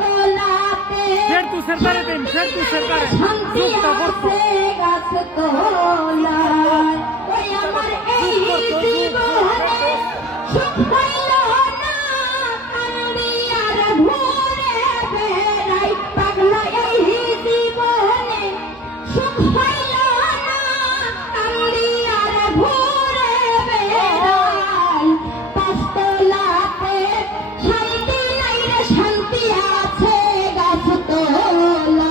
তোলাতে শান্তি আছে গাছ তোলায়। ওই আমার এই জীবনে সুখ পাইল না, কান্দি আর ঘুরে বেড়াই। পাগলা এই জীবনে সুখ পাইল না, কান্দি আর ঘুরে বেড়াই। পাঁচতলাতে শান্তি নাই রে, শান্তি আছে গাছ তোলায়।